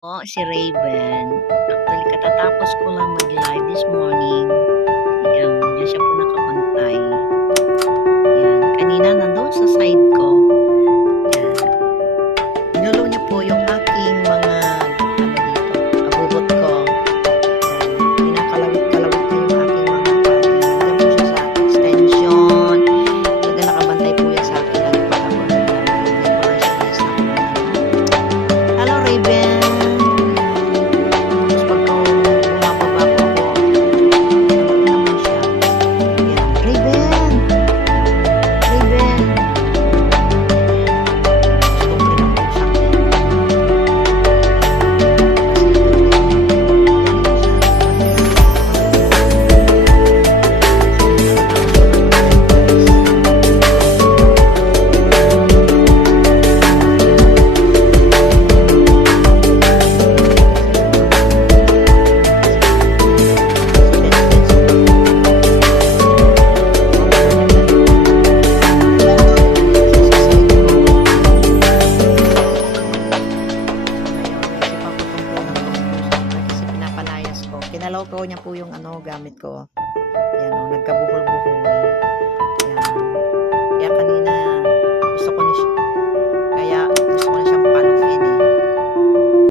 Po, si Raven. Actually, katatapos ko lang mag-live this morning. Yan, diyan siya po nakapantay. Yan, kanina nandun sa side ko. Yan. Inulaw niya po yung aking mga, abubot ko. Yan, kinakalawit-kalawit niya yung aking mga pali. Yan po siya sa extension. Talaga nakabantay po yan sa akin. Hello, Raven. Pinalaw ko niya po yung gamit ko. Yan o, nagkabuhol-buhol.